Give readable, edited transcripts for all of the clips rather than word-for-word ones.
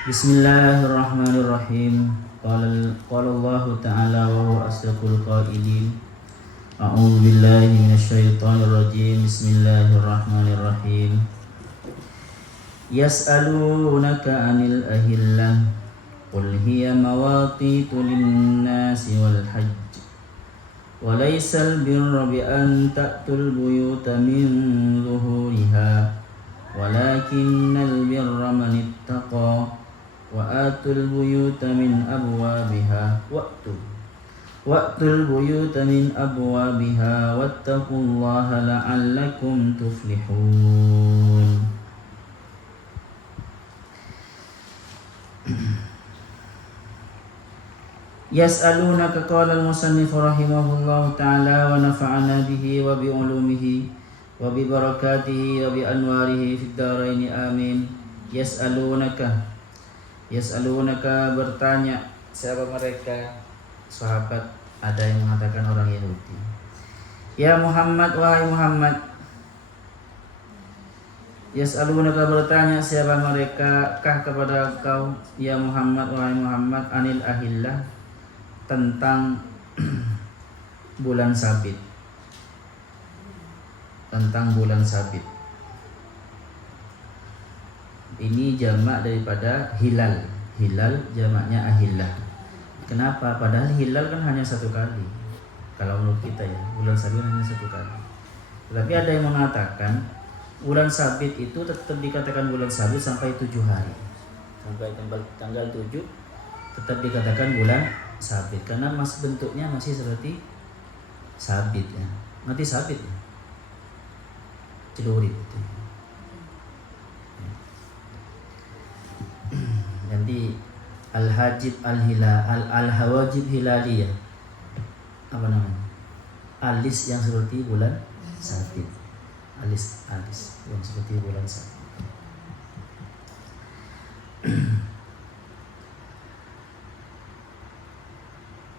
Bismillahirrahmanirrahim. Qala Allah Ta'ala wa huwa asdaqul qailin. A'udzu billahi minasyaitonir rajim. Bismillahirrahmanirrahim. Yas'alunaka 'anil ahillah. Qul hiya mawaqitu lin-nasi wal hajj. Wa laysal birra bi an ta'tul buyuta min zuhuriha. Walakinnal birra man ittaqa. وآتوا البيوت من أبوابها وأتوا البيوت من أبوابها واتقوا الله لعلكم تفلحون. يسألونك قال المصنف رحمه الله تعالى ونفعنا به وبعلومه وببركاته وبأنواره في الدارين آمين. Yas'alunaka bertanya siapa mereka? Sahabat ada yang mengatakan orang Yahudi. Ya Muhammad, wahai Muhammad. Yas'alunaka bertanya siapa mereka kah kepada kau ya Muhammad, wahai Muhammad, anil ahillah, tentang bulan sabit. Tentang bulan sabit. Ini jamak daripada hilal. Hilal jamaknya ahillah. Kenapa? Padahal hilal kan hanya satu kali. Kalau menurut kita ya, bulan sabit hanya satu kali. Tetapi ada yang mengatakan bulan sabit itu tetap dikatakan bulan sabit sampai 7 hari. Sampai tanggal 7 tetap dikatakan bulan sabit karena bentuknya masih seperti sabit ya. Nanti sabit ya. Celurit itu. Nanti al-hajib al-hilal al-hawajib hilaliyah, apa namanya, alis yang seperti bulan sabit, alis yang seperti bulan sabit.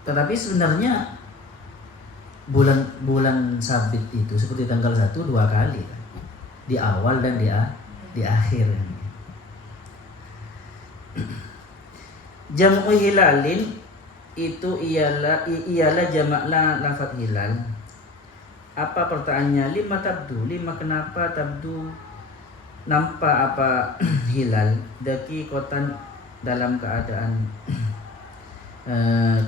Tetapi sebenarnya bulan sabit itu seperti tanggal 1 2 kali, di awal dan di akhir. Jam'u hilalin itu ialah jamaklah lafaz hilal. Apa pertanyaannya? Lima tabdu, lima kenapa tabdu nampak apa hilal daki kotan dalam keadaan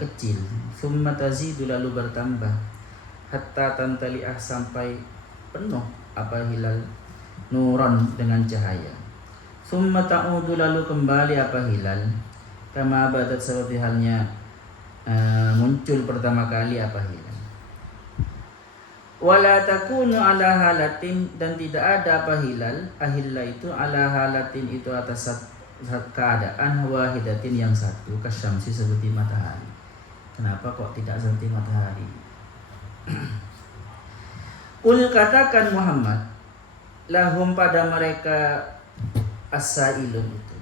kecil. Summa tazidu lalu bertambah hatta tantali'ah sampai penuh apa hilal nuran dengan cahaya. Summa ta'udu lalu kembali apa hilal kama badat seperti halnya muncul pertama kali apa hilal. Wala takunu ala halatin, dan tidak ada apa hilal ahilla itu ala halatin itu atas keadaan wahidatin yang satu kasyamsi seperti matahari. Kenapa kok tidak seperti matahari? Qul katakan Muhammad lahum pada mereka as-sailun itu.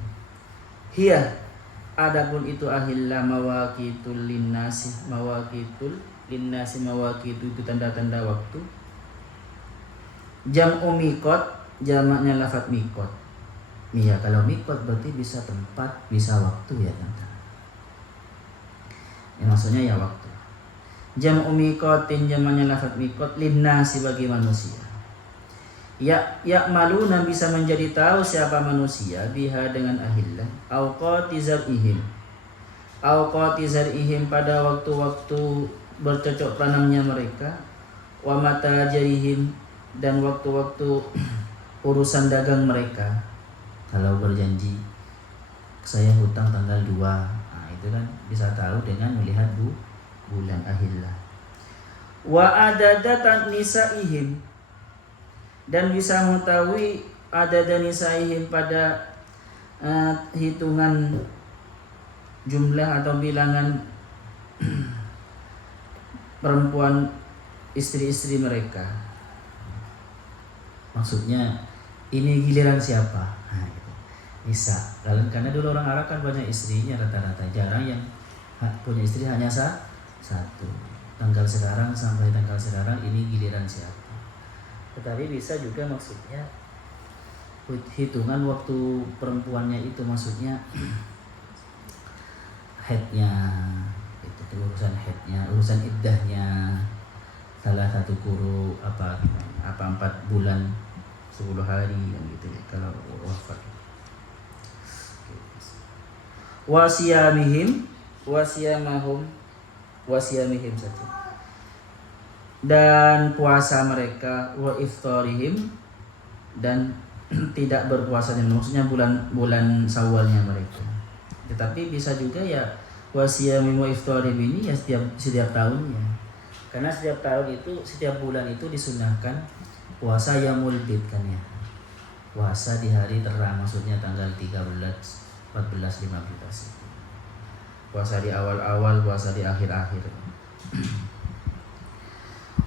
Hiya adapun itu ahillah mawaqitul linnasi, mawaqitul linnasi, mawaqitu itu tanda-tanda waktu. Jam'u miqat jamaknya lafaz miqat. Iya, kalau miqat berarti bisa tempat, bisa waktu ya teman-teman. Ya, maksudnya ya waktu. Jam'u miqatin jamaknya lafaz miqat linnasi bagi manusia. Ya maluna bisa menjadi tahu siapa manusia biha dengan ahillah awqati zar'ihim pada waktu-waktu bercocok tanamnya mereka, wa mata jarihim dan waktu-waktu urusan dagang mereka. Kalau berjanji saya hutang tanggal 2, nah itu kan bisa tahu dengan melihat bulan ahillah. Wa adadatan nisaihim, dan bisa mengetahui adad nisaihim pada hitungan jumlah atau bilangan perempuan istri-istri mereka. Maksudnya ini giliran siapa? Nah, gitu. Bisa. Karena dulu orang Arab kan banyak istrinya rata-rata, jarang yang punya istri hanya satu. Tanggal sekarang sampai tanggal sekarang ini giliran siapa? Tetapi bisa juga maksudnya hitungan waktu perempuannya itu, maksudnya haidnya, itu urusan haidnya, urusan iddahnya, salah satu kuru apa 4 bulan 10 hari kan gitu ya kalau wafat. Wasiyamihim saja, dan puasa mereka, wa iftarihim, dan tidak berpuasanya, maksudnya bulan Syawalnya mereka. Tetapi bisa juga ya wasiyamihim wa iftarihim ini ya setiap tahunnya, karena setiap tahun itu, setiap bulan itu disunahkan puasa yaumul bid kan ya, puasa di hari terang, maksudnya tanggal 13, 14, 15, puasa di awal-awal, puasa di akhir-akhir.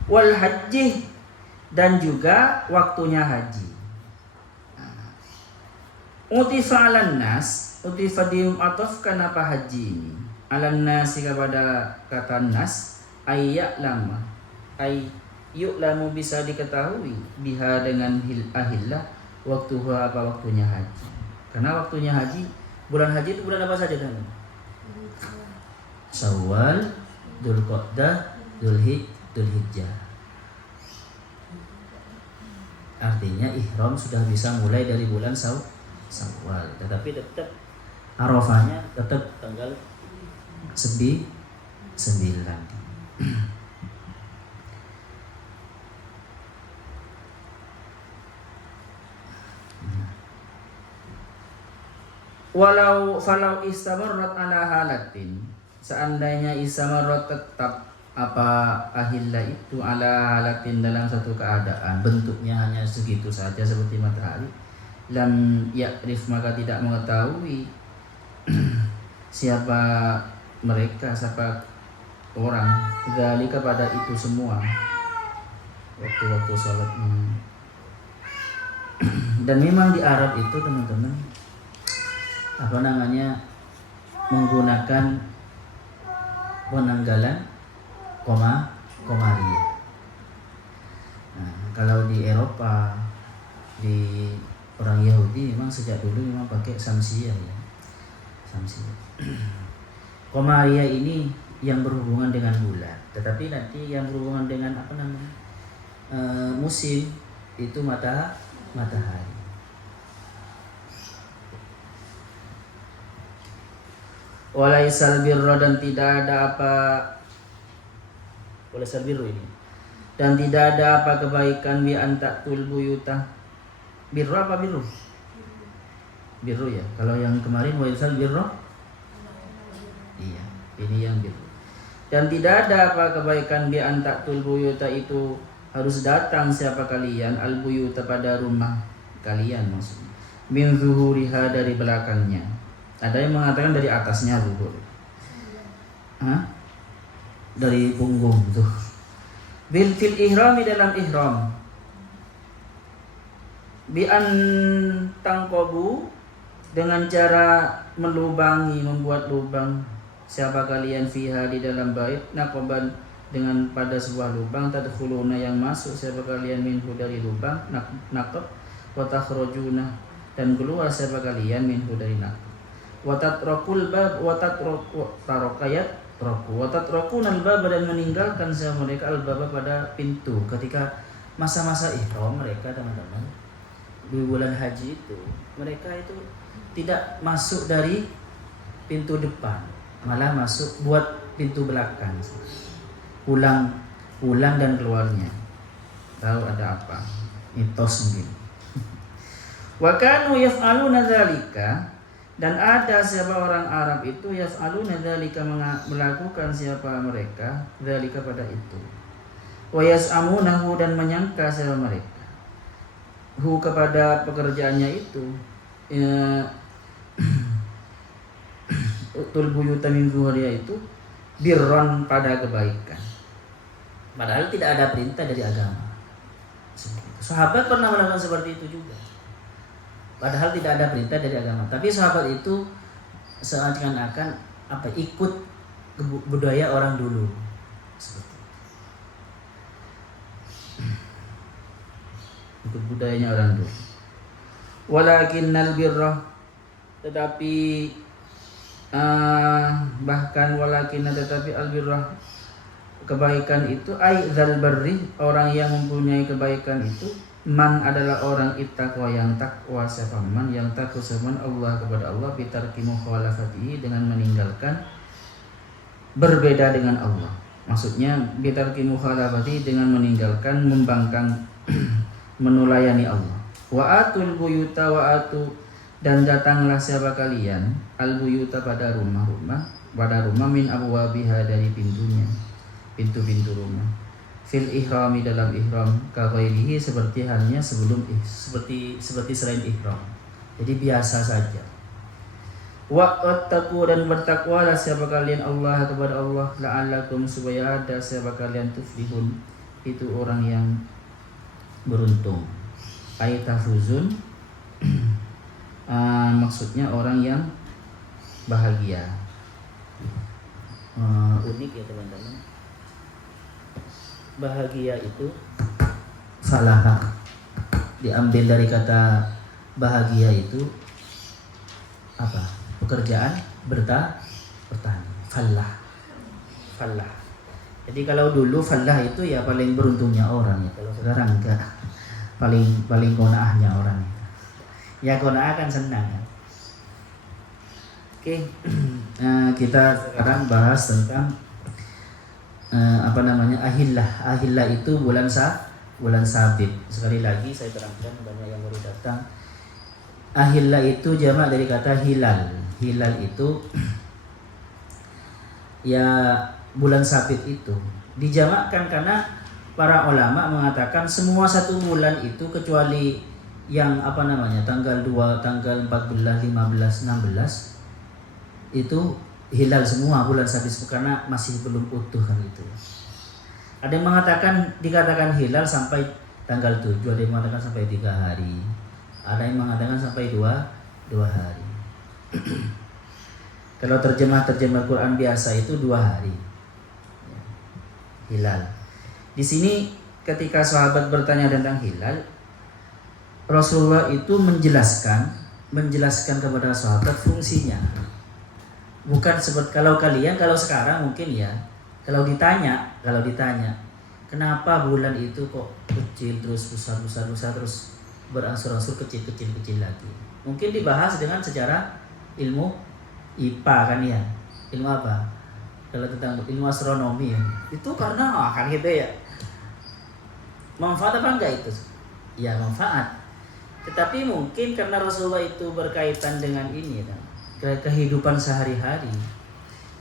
Wal haji, dan juga waktunya haji. Utifa alan nas, utifa diatofkan apa haji ini alan nasi kepada kata nas, ayyaklama, ayyuklamu bisa diketahui, biha dengan ahillah, waktuha apa waktunya haji. Karena waktunya haji, bulan haji itu bulan apa saja kan? Syawal, Dzulqa'dah, Dzulhijjah. Artinya ihram sudah bisa mulai dari bulan Syawal, tetapi tetap Arafahnya tetap tanggal 9. Falau istamarrat ala halatin, seandainya istamarrat tetap apa ahilla itu ala halatin dalam satu keadaan, bentuknya hanya segitu saja seperti matahari, lam ya'rif maka tidak mengetahui siapa orang dzalika pada itu semua waktu-waktu salatnya. Dan memang di Arab itu teman-teman menggunakan penanggalan komaria. Nah, kalau di Eropa, di orang Yahudi memang sejak dulu memang pakai samsiah ya. Komaria ini yang berhubungan dengan bulan, tetapi nanti yang berhubungan dengan musim itu matahari. Walaisal birra, dan tidak ada apa walaisal birru ini, dan tidak ada apa kebaikan bi antatul buyuta. Birru apa birru? Birru ya. Kalau yang kemarin walaisal birra, iya, ini yang birru. Dan tidak ada apa kebaikan bi antatul buyuta, itu harus datang siapa kalian al buyuta pada rumah kalian, maksudnya min zuhuriha, dari belakangnya. Ada yang mengatakan dari atasnya zuhur, dari punggung tuh. Bil fil ihrami, dalam ihram. Bi an tangqabu, dengan cara melubangi, membuat lubang siapa kalian fiha, di dalam bait, naqaban, dengan pada sebuah lubang, tadkhuluna, yang masuk siapa kalian, minhu, dari lubang naqab, wa takhrujuna, dan keluar siapa kalian, minhu, dari naqab. Watatrakul bab, watatrakun al-bab, dan meninggalkan siapa mereka al-bab, pada pintu. Ketika masa-masa ihram mereka teman-teman di bulan haji itu, mereka itu tidak masuk dari pintu depan, malah masuk buat pintu belakang, pulang dan keluarnya. Tahu ada apa? Mitos mungkin. Wa kanu yaf'aluna dzalika, dan ada siapa orang Arab itu yaf'aluna dzalika, melakukan siapa mereka dzalika pada itu. Wa yas'amunahu, dan menyangka siapa mereka hu, kepada pekerjaannya itu, utul buyuta min zuhuriya, itu birron, pada kebaikan, padahal tidak ada perintah dari agama. Sahabat pernah melakukan seperti itu juga, padahal tidak ada perintah dari agama, tapi sahabat itu seakan-akan ikut budaya orang dulu. Ikut budayanya orang dulu. Walakinnal birra, tetapi bahkan tetapi albirrah, kebaikan itu aidzal barri, orang yang mempunyai kebaikan itu man adalah orang ittaqwa yang takwa, siapa man yang takut sama Allah, kepada Allah, bitarki mukhalafatihi, dengan meninggalkan berbeda dengan Allah. Maksudnya bitarki mukhalafatihi, dengan meninggalkan membangkang menulayani Allah. Wa atul buyuta, wa atu, dan datanglah siapa kalian al buyuta, pada rumah-rumah, min abwabiha, dari pintunya, pintu-pintu rumah, fil ihrami, dalam ihram, kaghairihi, seperti halnya sebelum seperti selain ihram, jadi biasa saja. Wattaqu, dan bertakwalah siapa kalian Allah, kepada Allah, la'allakum, supaya ada siapa kalian tuflihun, itu orang yang beruntung, ay tafuzun, maksudnya orang yang bahagia. Unik ya teman-teman, bahagia itu falaha, diambil dari kata bahagia itu apa? Pekerjaan, bertani, fallah. Jadi kalau dulu fallah itu ya paling beruntungnya orang ya, kalau sekarang enggak, paling qanaahnya orang itu. Ya qanaah kan senang ya. Oke, kita sekarang bahas tentang ahillah. Ahillah itu bulan sabit. Sekali lagi saya terangkan, banyak yang baru datang. Ahillah itu jamak dari kata hilal. Hilal itu ya bulan sabit itu dijamakkan karena para ulama mengatakan semua satu bulan itu kecuali yang tanggal 2, tanggal 14, 15, 16 itu hilal semua bulan sabit, karena masih belum utuh kan itu. Ada yang dikatakan hilal sampai tanggal 7, ada yang mengatakan sampai 3 hari, ada yang mengatakan sampai 2 hari. Kalau terjemah Quran biasa itu 2 hari. Hilal. Di sini ketika sahabat bertanya tentang hilal, Rasulullah itu menjelaskan kepada sahabat fungsinya. Bukan seperti kalau sekarang mungkin ya, kalau ditanya kenapa bulan itu kok kecil terus besar terus berangsur-angsur kecil lagi. Mungkin dibahas dengan secara ilmu IPA kan ya. Ilmu apa? Kalau tentang ilmu astronomi ya. Itu karena kan gitu ya. Manfaat apa enggak itu? Ya manfaat. Tetapi mungkin karena Rasulullah itu berkaitan dengan ini kan, kehidupan sehari-hari.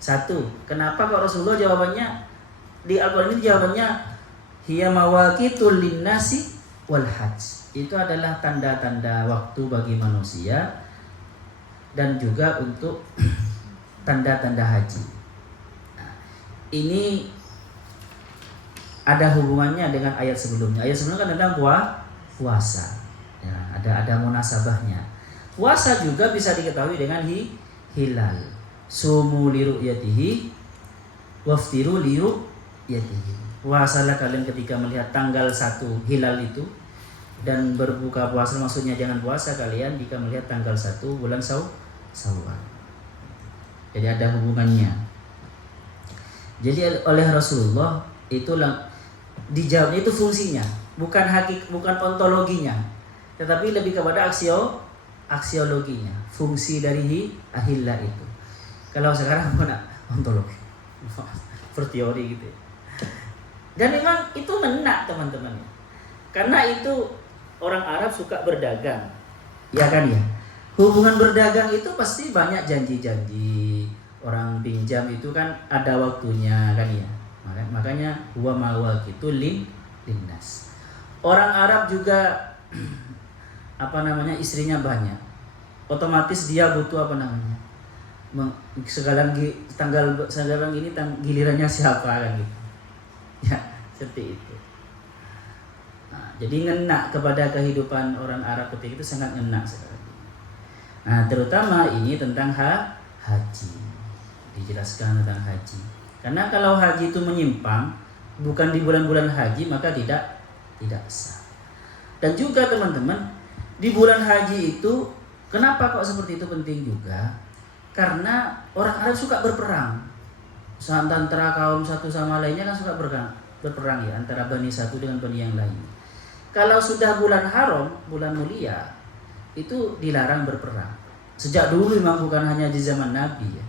Satu, kenapa kok Rasulullah jawabannya di Al-Qur'an ini jawabannya hiya mawaqitul linnasi wal hajj. Itu adalah tanda-tanda waktu bagi manusia dan juga untuk tanda-tanda haji. Nah, ini ada hubungannya dengan ayat sebelumnya. Ayat sebelumnya kan tentang puasa. Ya, ada munasabahnya. Puasa juga bisa diketahui dengan hilal. Sumu li ru'yatihi waftiru li ru'yatihi. Puasalah kalian ketika melihat tanggal 1 hilal itu, dan berbuka puasa, maksudnya jangan puasa kalian jika melihat tanggal 1 bulan Syawal. Jadi ada hubungannya. Jadi oleh Rasulullah itulah dijawabnya itu fungsinya, bukan ontologinya, tetapi lebih kepada aksiologinya, fungsi dari ahillah itu. Kalau sekarang mana ontologi, berteori gitu. Dan memang itu ngena teman-teman, karena itu orang Arab suka berdagang, ya kan ya. Hubungan berdagang itu pasti banyak janji-janji. Orang pinjam itu kan ada waktunya kan ya. Makanya huwa mawaqitu linnas. Orang Arab juga istrinya banyak. Otomatis dia butuh sekarang ini gilirannya siapa kan gitu. Ya, seperti itu. Nah, jadi ngena kepada kehidupan orang Arab ketika itu sangat ngena sekali. Nah, terutama ini tentang haji. Dijelaskan tentang haji. Karena kalau haji itu menyimpang, bukan di bulan-bulan haji, maka tidak sah. Dan juga teman-teman, Di bulan haji itu, kenapa kok seperti itu penting juga? Karena orang Arab suka berperang. Antara kaum satu sama lainnya kan suka berperang ya, antara bani satu dengan bani yang lain. Kalau sudah bulan haram, bulan mulia, itu dilarang berperang. Sejak dulu memang, bukan hanya di zaman Nabi ya.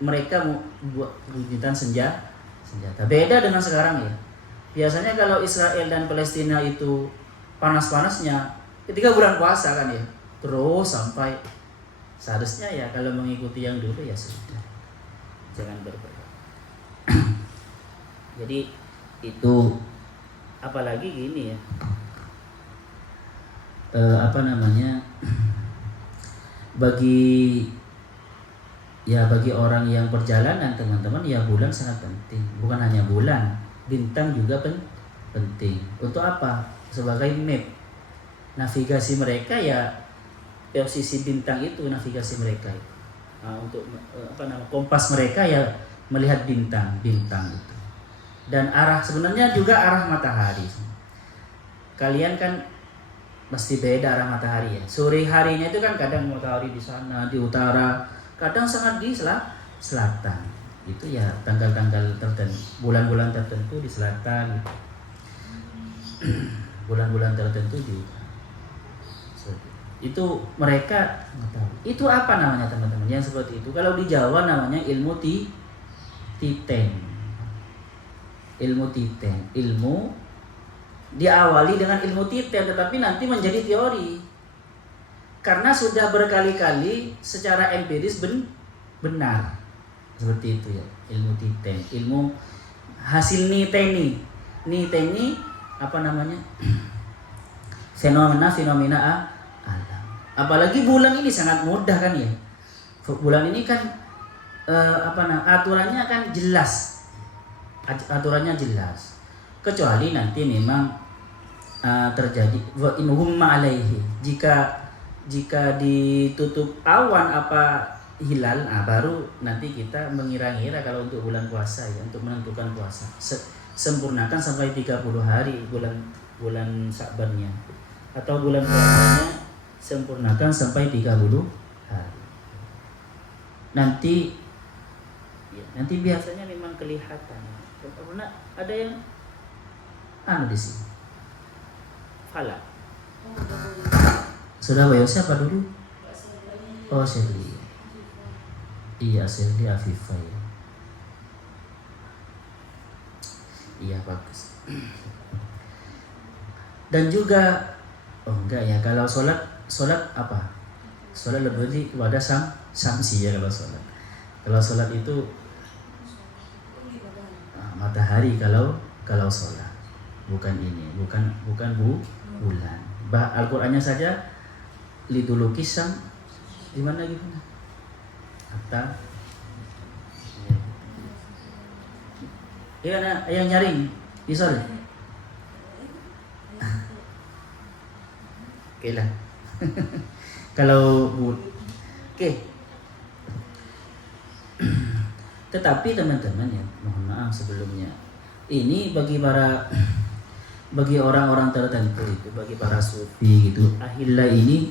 Mereka mau buat gigitan senjata. Beda dengan sekarang ya. Biasanya kalau Israel dan Palestina itu panas-panasnya ketika bulan puasa kan ya, terus sampai seharusnya ya kalau mengikuti yang dulu ya sudah, jangan berperang. Jadi itu, apalagi gini ya, bagi orang yang perjalanan teman-teman ya, bulan sangat penting. Bukan hanya bulan, bintang juga penting. Untuk apa? Sebagai map navigasi mereka ya, posisi bintang itu navigasi mereka itu. Untuk kompas mereka ya melihat bintang itu. Dan arah, sebenarnya juga arah matahari. Kalian kan pasti beda arah matahari ya. Sore harinya itu kan kadang matahari di sana di utara, kadang sangat di selatan. Itu ya tanggal-tanggal tertentu, bulan-bulan tertentu di selatan. Bulan-bulan tertentu di utara. Itu mereka tahu. Itu apa namanya teman-teman? Yang seperti itu. Kalau di Jawa namanya ilmu titen. Ilmu titen. Ilmu diawali dengan ilmu titen, tetapi nanti menjadi teori. Karena sudah berkali-kali secara empiris benar. Seperti itu ya, ilmu titen. Ilmu hasil niteni. Niteni apa namanya? Fenomena alam. Apalagi bulan ini sangat mudah kan ya. Bulan ini kan aturannya kan jelas. Aturannya jelas. Kecuali nanti memang terjadi wa in humma alaihi. Jika ditutup awan apa hilal, baru nanti kita mengira-ngira kalau untuk bulan puasa ya, untuk menentukan puasa. Sempurnakan sampai 30 hari bulan Sya'bannya. Atau bulan puasanya sempurnakan sampai 30 hari. Nanti biasanya memang kelihatan. Karena ada yang di sini. Falak. Surabaya siapa dulu? Oh, Sherly. Iya, Sherly Afifah ya. Iya, bagus. Dan juga enggak ya, kalau sholat apa? Sholat lebih kepada samsi ya kalau sholat. Kalau sholat itu matahari kalau sholat. Bukan ini, bukan bulan. Al-Qur'annya saja lidulukis gimana gitu. Hatta ya, yang nyaring bisa deh. Oke lah. Kalau oke. Tetapi teman-teman ya, mohon maaf sebelumnya. Ini bagi orang-orang tertentu itu, bagi para sufi gitu, ahillah ini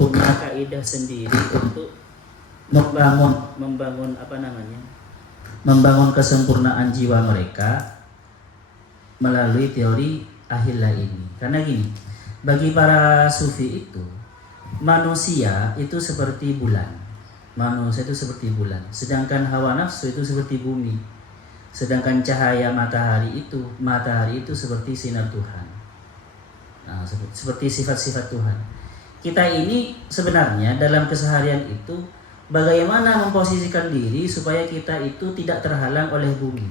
punya kaidah sendiri untuk membangun kesempurnaan jiwa mereka melalui teori ahillah ini. Karena gini, bagi para sufi itu manusia itu seperti bulan. Manusia itu seperti bulan, sedangkan hawa nafsu itu seperti bumi. Sedangkan cahaya matahari itu seperti sinar Tuhan. Nah, seperti sifat-sifat Tuhan. Kita ini sebenarnya dalam keseharian itu bagaimana memposisikan diri supaya kita itu tidak terhalang oleh bumi,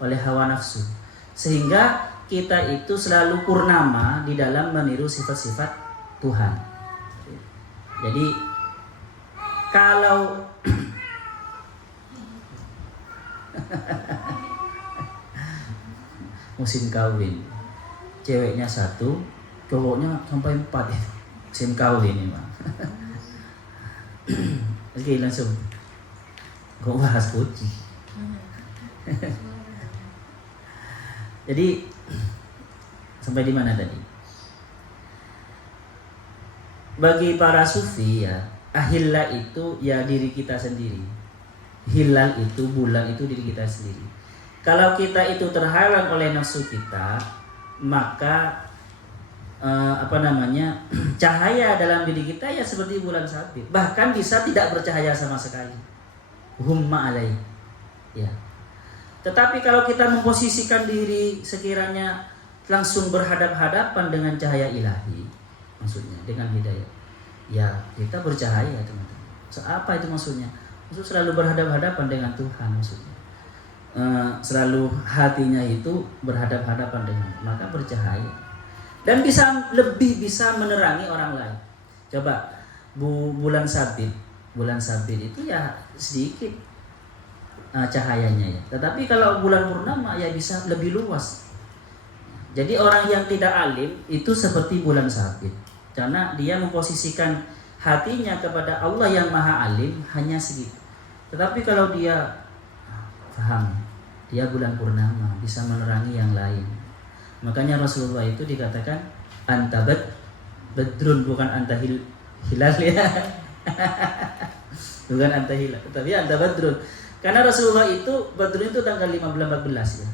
oleh hawa nafsu. Sehingga kita itu selalu purnama di dalam meniru sifat-sifat Tuhan. Jadi kalau musim kawin, ceweknya 1, cowoknya sampai 4 ya. Musim kawin ini mah. Oke, langsung. Kok bahas kucing. Jadi Sampai di mana tadi? Bagi para sufi ya, ahillah itu ya diri kita sendiri. Hilal itu, bulan itu diri kita sendiri. Kalau kita itu terhalang oleh nafsu kita, maka cahaya dalam diri kita ya seperti bulan sabit, bahkan bisa tidak bercahaya sama sekali. Humma alaih. Ya. Tetapi kalau kita memposisikan diri sekiranya langsung berhadap-hadapan dengan cahaya ilahi, maksudnya dengan hidayah, ya kita bercahaya teman-teman. So, apa itu maksudnya? Maksud selalu berhadap-hadapan dengan Tuhan maksudnya. Selalu hatinya itu berhadap-hadapan dengan, maka bercahaya dan lebih bisa menerangi orang lain. Coba bulan sabit itu ya sedikit cahayanya ya. Tetapi kalau bulan purnama ya bisa lebih luas. Jadi orang yang tidak alim itu seperti bulan sabit, karena dia memposisikan hatinya kepada Allah yang Maha Alim hanya segitu. Tetapi kalau dia paham, dia bulan purnama bisa menerangi yang lain. Makanya Rasulullah itu dikatakan anta badrun, bukan anta hilal ya. Bukan anta hilal, tapi anta badrun. Karena Rasulullah itu badrun itu tanggal 15-14 ya.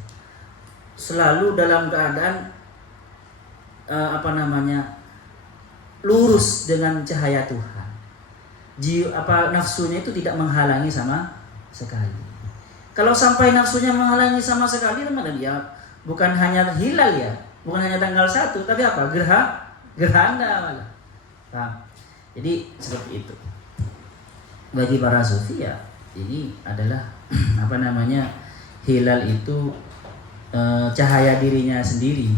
Selalu dalam keadaan lurus dengan cahaya Tuhan. Nafsunya itu tidak menghalangi sama sekali. Kalau sampai nafsunya menghalangi sama sekali, teman-teman, ya bukan hanya hilal ya, bukan hanya tanggal 1, tapi apa? Gerhana malah. Nah, jadi seperti itu. Bagi para sufi ya, ini adalah hilal itu cahaya dirinya sendiri.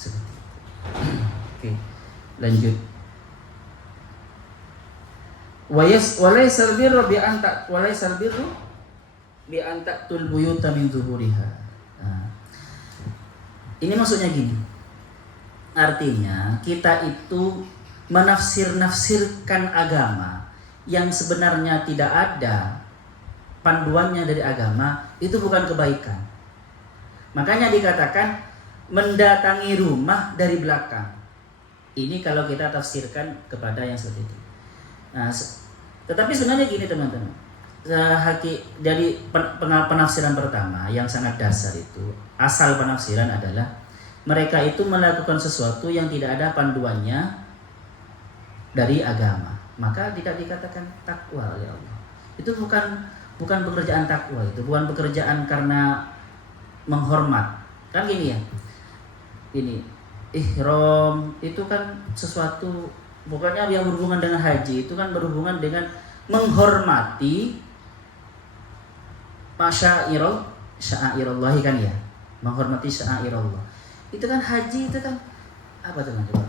Seperti itu. Oke, lanjut. Walaysal birru bi an ta'tul buyuta min zuhuriha. Ini maksudnya gini. Artinya kita itu menafsir-nafsirkan agama yang sebenarnya tidak ada panduannya dari agama, itu bukan kebaikan. Makanya dikatakan mendatangi rumah dari belakang. Ini kalau kita tafsirkan kepada yang seperti itu. Nah, tetapi sebenarnya gini teman-teman. Dari penafsiran pertama yang sangat dasar itu, asal penafsiran adalah mereka itu melakukan sesuatu yang tidak ada panduannya dari agama, maka tidak dikatakan takwa oleh Allah. Itu bukan pekerjaan takwa, itu bukan pekerjaan karena menghormat. Kan gini ya, ini ihram itu kan sesuatu, bukannya yang berhubungan dengan haji, itu kan berhubungan dengan menghormati syairullah kan ya, menghormati syairullah. Itu kan haji, itu kan apa teman-teman?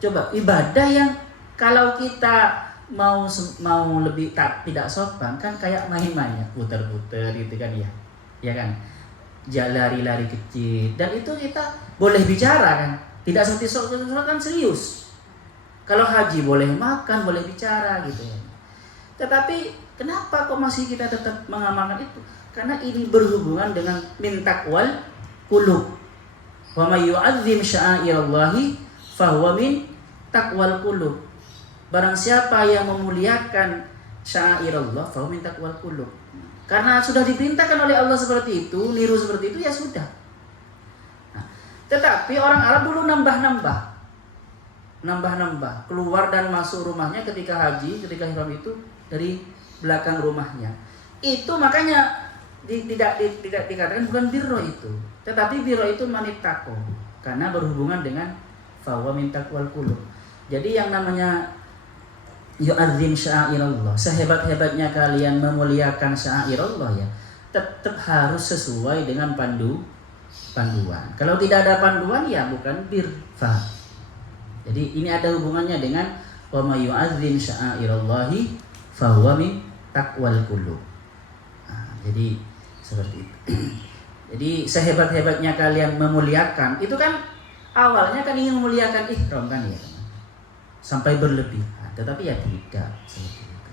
Coba ibadah yang kalau kita mau lebih tidak sopan kan kayak main-main ya, putar-putar gitu kan ya. Ya kan? Lari-lari kecil, dan itu kita boleh bicara kan, tidak seperti sholat kan serius. Kalau haji boleh makan, boleh bicara gitu ya. Tetapi kenapa kok masih kita tetap mengamalkan itu? Karena ini berhubungan dengan min taqwal qulub. Wa may yu'azzim sya'airallahi fahuwa min taqwal qulub. Barang siapa yang memuliakan sya'airallah fahuwa min taqwal qulub. Karena sudah diperintahkan oleh Allah seperti itu, niru seperti itu ya sudah. Nah, tetapi orang Arab dulu nambah-nambah, keluar dan masuk rumahnya ketika haji, ketika ihram itu dari belakang rumahnya. Itu makanya tidak dikatakan bukan birro itu, tetapi birro itu manitako, karena berhubungan dengan fawa min taqwal qulub. Jadi yang namanya yu'azzim sya'airallah, sehebat-hebatnya kalian memuliakan sya'airallah ya, tetap harus sesuai dengan panduan. Kalau tidak ada panduan ya bukan bir. Faham? Jadi ini ada hubungannya dengan wa may yu'azzim sya'airallahi fa huwa min taqwal qulub. Nah, jadi seperti itu. Jadi sehebat-hebatnya kalian memuliakan, itu kan awalnya kan ingin memuliakan ihram kan ya, sampai berlebihan, tetapi ya tidak seperti itu.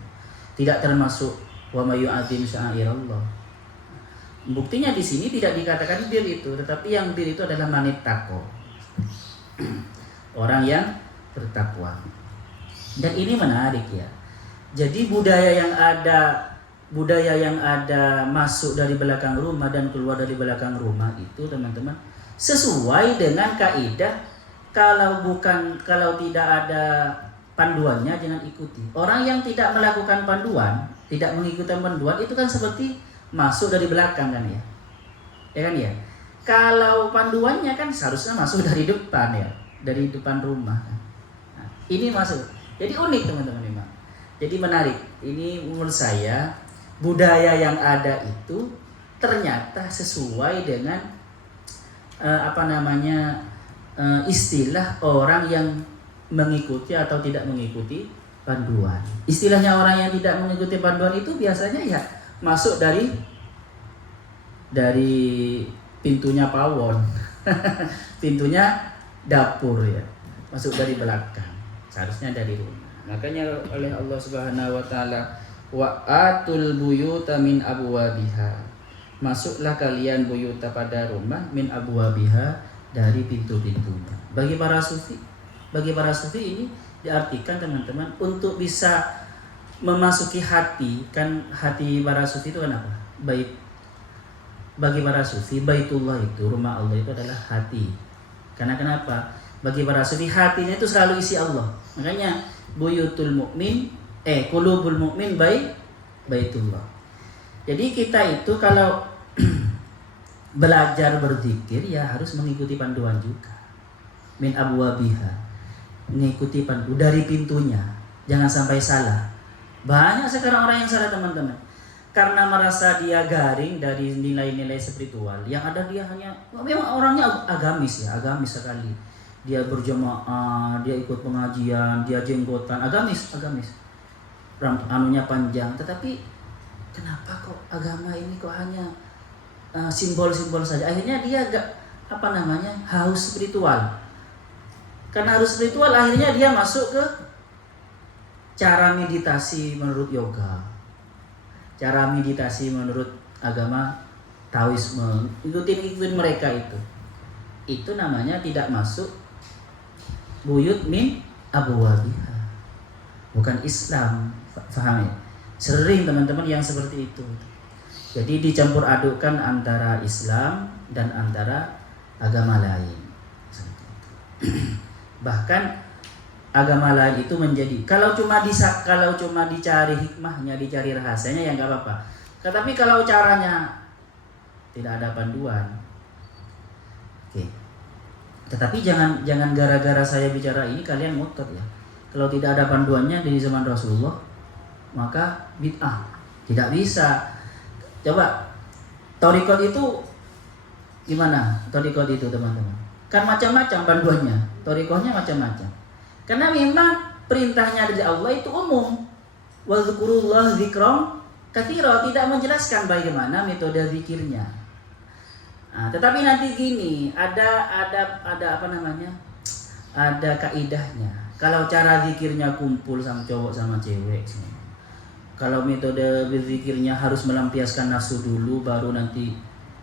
Tidak termasuk wa may yu'azzim sya'airallah. Buktinya di sini tidak dikatakan bir itu, tetapi yang bir itu adalah manit tako. orang yang bertakwa. Dan ini menarik ya. Jadi budaya yang ada masuk dari belakang rumah dan keluar dari belakang rumah itu teman-teman sesuai dengan kaidah kalau tidak ada panduannya jangan ikuti. Orang yang tidak melakukan panduan, tidak mengikuti panduan itu kan seperti masuk dari belakang kan ya. Ya kan ya. Kalau panduannya kan seharusnya masuk dari depan ya, dari depan rumah. Nah, ini masuk. Jadi unik teman-teman memang. Jadi menarik. Ini menurut saya budaya yang ada itu ternyata sesuai dengan istilah orang yang mengikuti atau tidak mengikuti panduan. Istilahnya orang yang tidak mengikuti panduan itu biasanya ya masuk dari pintunya pawon, pintunya dapur ya, masuk dari belakang. Seharusnya dari rumah. Makanya oleh Allah Subhanahu wa taala wa atul buyuta min abwabiha. Masuklah kalian buyuta pada rumah min abwabiha dari pintu-pintunya. Bagi para sufi ini diartikan teman-teman untuk bisa memasuki hati, kan hati para sufi itu kan apa? Bagi para sufi baitullah itu, rumah Allah itu adalah hati. Karena kenapa? Bagi para sufi hatinya itu selalu isi Allah. Makanya buyutul mukmin qulubul mukmin baitullah. Jadi kita itu kalau belajar berzikir ya harus mengikuti panduan juga. Min abwabiha. Mengikuti pandu dari pintunya. Jangan sampai salah. Banyak sekarang orang yang salah teman-teman. Karena merasa dia garing dari nilai-nilai spiritual. Yang ada dia hanya memang orangnya agamis sekali. Dia berjamaah, dia ikut pengajian, dia jenggotan, agamis. Anunya panjang, tetapi kenapa kok agama ini kok hanya simbol-simbol saja? Akhirnya dia haus spiritual. Karena harus spiritual, akhirnya dia masuk ke cara meditasi menurut yoga, cara meditasi menurut agama Taoisme, ikutin mereka itu namanya tidak masuk buyut min abwabiha, bukan Islam. Paham ya? Sering teman-teman yang seperti itu. Jadi dicampur adukkan antara Islam dan antara agama lain. Bahkan agama lain itu menjadi kalau cuma dicari hikmahnya, dicari rahasianya ya nggak apa-apa. Tetapi kalau caranya tidak ada panduan, oke. Tetapi jangan gara-gara saya bicara ini kalian ngotot ya. Kalau tidak ada panduannya di zaman Rasulullah, maka bid'ah. Tidak bisa. Coba thariqat itu gimana? Thariqat itu teman-teman. Kan macam-macam panduannya. Thariqahnya macam-macam. Karena memang perintahnya dari Allah itu umum. Wa dzikrullah dzikran katsira, tidak menjelaskan bagaimana metode zikirnya. Nah, tetapi nanti gini, ada kaidahnya. Kalau cara zikirnya kumpul sama cowok sama cewek, kalau metode berzikirnya harus melampiaskan nafsu dulu baru nanti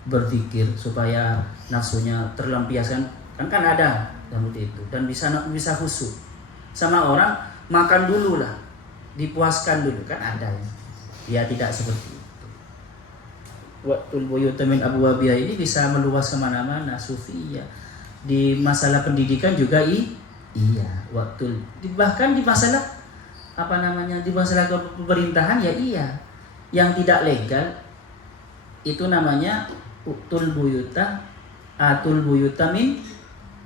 berzikir supaya nafsunya terlampiaskan, kan ada seperti itu, dan bisa khusyuk. Sama orang makan dulu lah, dipuaskan dulu, kan ada ya. Ya tidak seperti itu. Waqtul buyuta min abwabiha ini bisa meluas kemana-mana, sufiyah. Di masalah pendidikan juga iya, bahkan di masalah di masalah pemerintahan ya iya. Yang tidak legal itu namanya atul buyuta min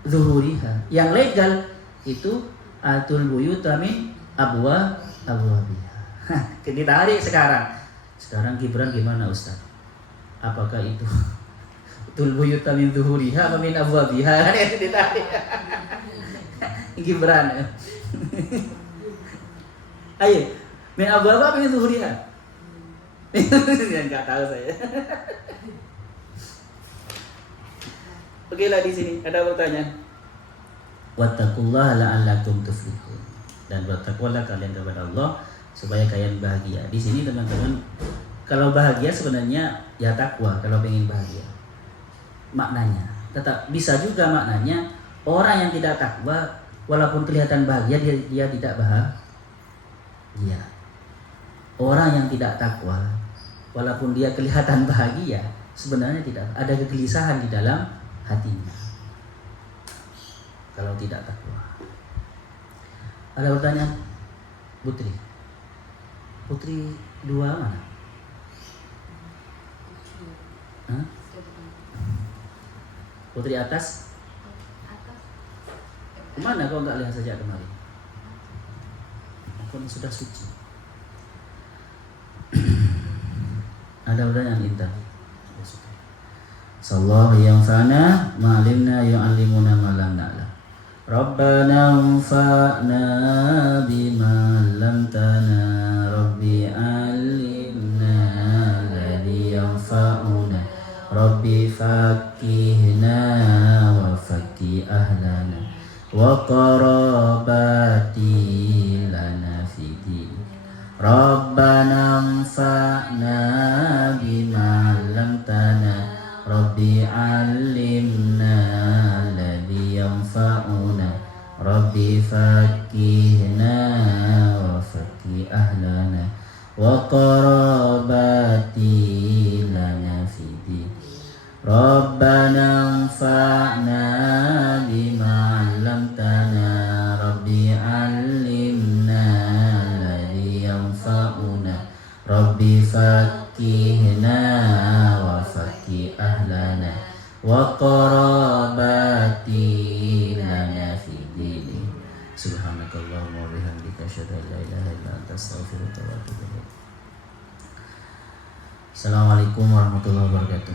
zuhuriha. Yang legal itu atul buyuta min abwabiha. Ditarik sekarang Gibran gimana Ustaz? Apakah itu atul buyuta min zuhuriha atau min abwabiha? Kan itu ditarik. Gibran. Ayo, min abwabiha min zuhuriha. Enggak tahu saya. Oke lah, di sini ada pertanyaan. Wattaqullaha la'allakum tuflihun. Dan bertakwalah kalian kepada Allah supaya kalian bahagia. Di sini teman-teman, kalau bahagia sebenarnya ya takwa kalau pengen bahagia. Maknanya. Tetap bisa juga maknanya orang yang tidak takwa walaupun kelihatan bahagia dia tidak bahagia. Orang yang tidak takwa, walaupun dia kelihatan bahagia, sebenarnya tidak ada kegelisahan di dalam hatinya. Kalau tidak takwa. Ada pertanyaan? Putri 2 mana? Hah? Putri atas? Kemana kau nggak lihat saja kemarin? Aku sudah suci. Ada pertanyaan Intan? Sallallahu yang fana ma'alimna yu'allimuna ma lam na'lam. Rabbana anfa'na bima 'allamtana rabbi 'allimna alladhi yanfa'una rabbi faqihna wa faqih ahlana wa qarabati lana fid Rabbana anfa'na bima 'allamtana Rabbi 'allimna alladhi yanfa'una Rabbi faqihna wa faqih ahlana wa qarabati lana fid Rabbana anfa'na bima 'allamtana Rabbi 'allimna alladhi yanfa'una Rabbi faqihna wa faqih ahlana wa qarabati lana fid din. Subhanakallahumma wa bihamdika asyhadu an la ilaha illa anta astaghfiruka wa atubu ilaik. Assalamualaikum warahmatullahi wabarakatuh.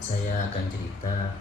Saya akan cerita